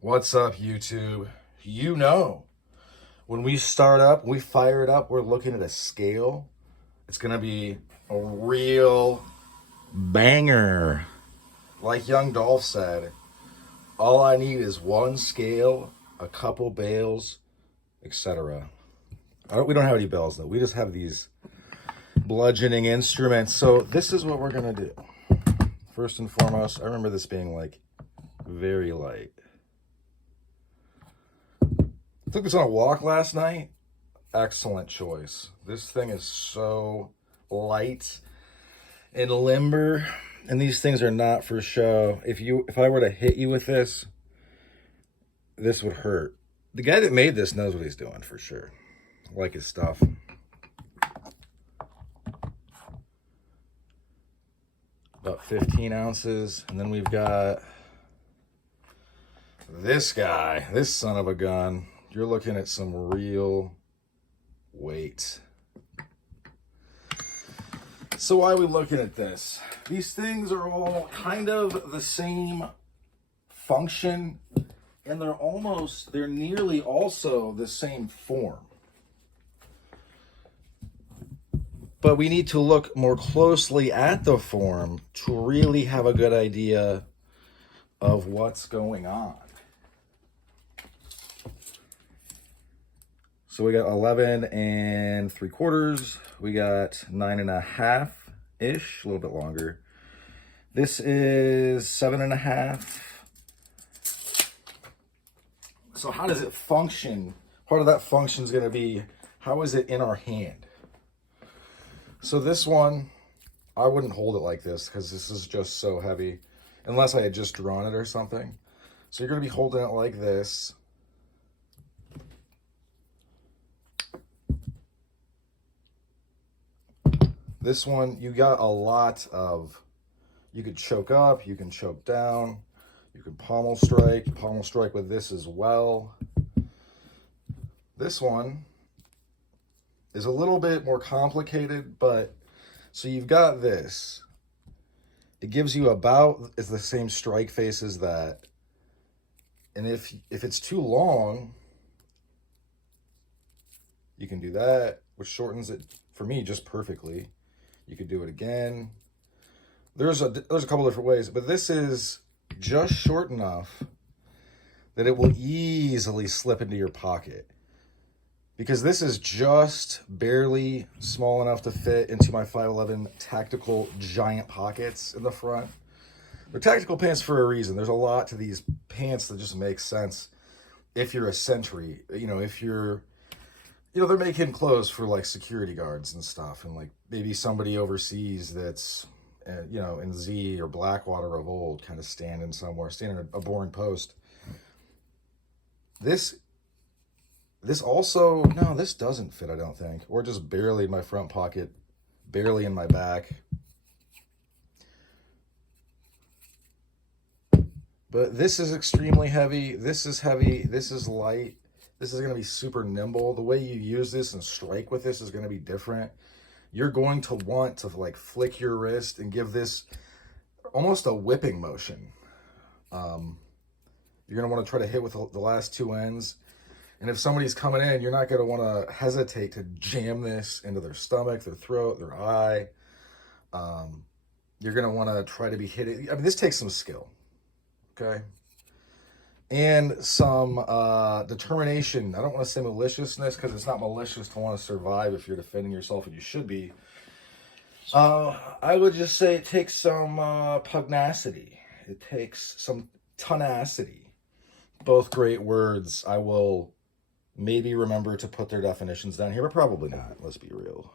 What's up, YouTube? You know, when we start up, we fire it up, we're looking at a scale. It's going to be a real banger. Like Young Dolph said, all I need is one scale, a couple bales, etc. We don't have any bells, though. We just have these bludgeoning instruments. So this is what we're going to do. First and foremost, I remember this being like very light. I took this on a walk last night. Excellent choice. This thing is so light and limber, and these things are not for show. If I were to hit you with this would hurt. The guy that made this knows what he's doing for sure. I like his stuff. About 15 ounces, and then we've got this guy, this son of a gun. You're looking at some real weight. So why are we looking at this? These things are all kind of the same function, and they're nearly also the same form. But we need to look more closely at the form to really have a good idea of what's going on. So we got 11 3/4. We got 9.5-ish, a little bit longer. This is 7.5. So how does it function? Part of that function is going to be, how is it in our hand? So this one, I wouldn't hold it like this because this is just so heavy, unless I had just drawn it or something. So you're going to be holding it like this. This one, you got a lot of, you could choke up, you can choke down, you can pommel strike with this as well. This one is a little bit more complicated, but so you've got this. It gives you it's the same strike face as that. And if it's too long, you can do that, which shortens it for me just perfectly. You could do it again. There's a couple different ways, but this is just short enough that it will easily slip into your pocket. Because this is just barely small enough to fit into my 5'11" tactical giant pockets in the front. They're tactical pants for a reason. There's a lot to these pants that just make sense if you're a sentry. They're making clothes for like security guards and stuff, and like maybe somebody overseas that's, in Z or Blackwater of old, kind of standing a boring post. This also, no, this doesn't fit, I don't think, or just barely in my front pocket, barely in my back. But this is extremely heavy. This is heavy. This is light. This is going to be super nimble. The way you use this and strike with this is going to be different. You're going to want to like flick your wrist and give this almost a whipping motion. You're going to want to try to hit with the last two ends. And if somebody's coming in, you're not going to want to hesitate to jam this into their stomach, their throat, their eye. You're going to want to try to be hitting. I mean, this takes some skill. Okay. And some determination. I don't want to say maliciousness, because it's not malicious to want to survive if you're defending yourself, and you should be. I would just say it takes some pugnacity. It takes some tenacity. Both great words. I will maybe remember to put their definitions down here, but probably not. Let's be real.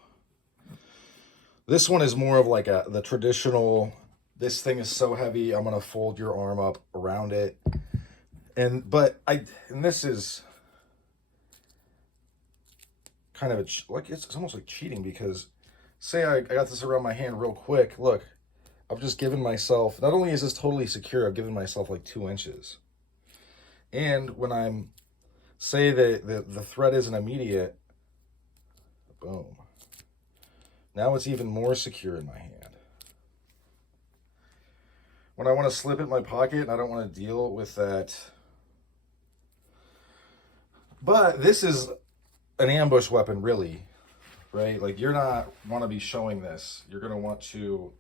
This one is more of like the traditional, this thing is so heavy, I'm going to fold your arm up around it. And this is kind of it's almost like cheating, because say I got this around my hand real quick. Look, I've just given myself, not only is this totally secure, I've given myself like 2 inches. And when say the threat isn't immediate, boom. Now it's even more secure in my hand. When I want to slip it in my pocket and I don't want to deal with that But this is an ambush weapon, really, right? Like, you're not want to be showing this. You're going to want to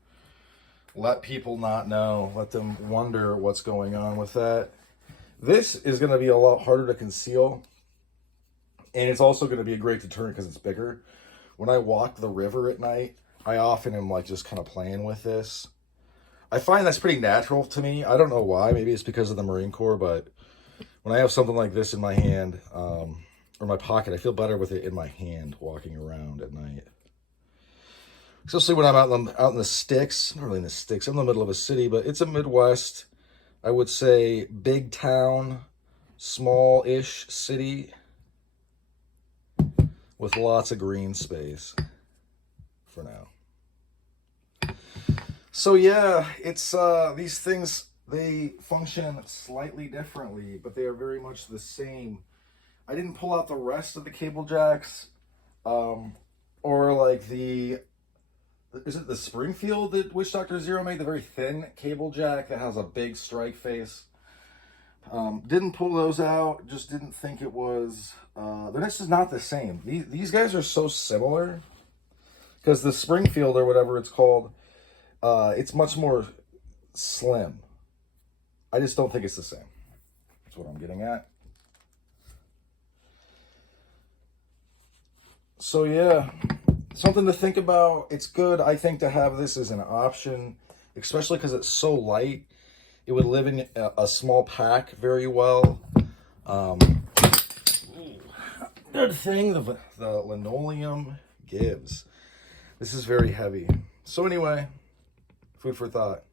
let people not know, let them wonder what's going on with that. This is going to be a lot harder to conceal, and it's also going to be a great deterrent because it's bigger. When I walk the river at night, I often am like just kind of playing with this. I find that's pretty natural to me. I don't know why. Maybe it's because of the Marine Corps, but when I have something like this in my hand or my pocket, I feel better with it in my hand walking around at night. Especially when I'm out in the sticks. Not really in the sticks. I'm in the middle of a city, but it's a Midwest, I would say, big town, small-ish city with lots of green space for now. So yeah, it's these things, they function slightly differently, but they are very much the same. I didn't pull out the rest of the cable jacks, or like the, is it the Springfield that Witch Doctor Zero made? The very thin cable jack that has a big strike face. Didn't pull those out, just didn't think it was, this is not the same. These guys are so similar, because the Springfield or whatever it's called, it's much more slim. I just don't think it's the same. That's what I'm getting at. So yeah, something to think about. It's good, I think, to have this as an option, especially because it's so light. It would live in a small pack very well. Good thing the linoleum gives. This is very heavy. So anyway, food for thought.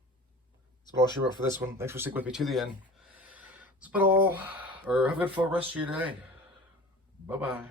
That's what all she wrote for this one. Thanks for sticking with me to the end. That's about all. Or have a good rest of your day. Bye-bye.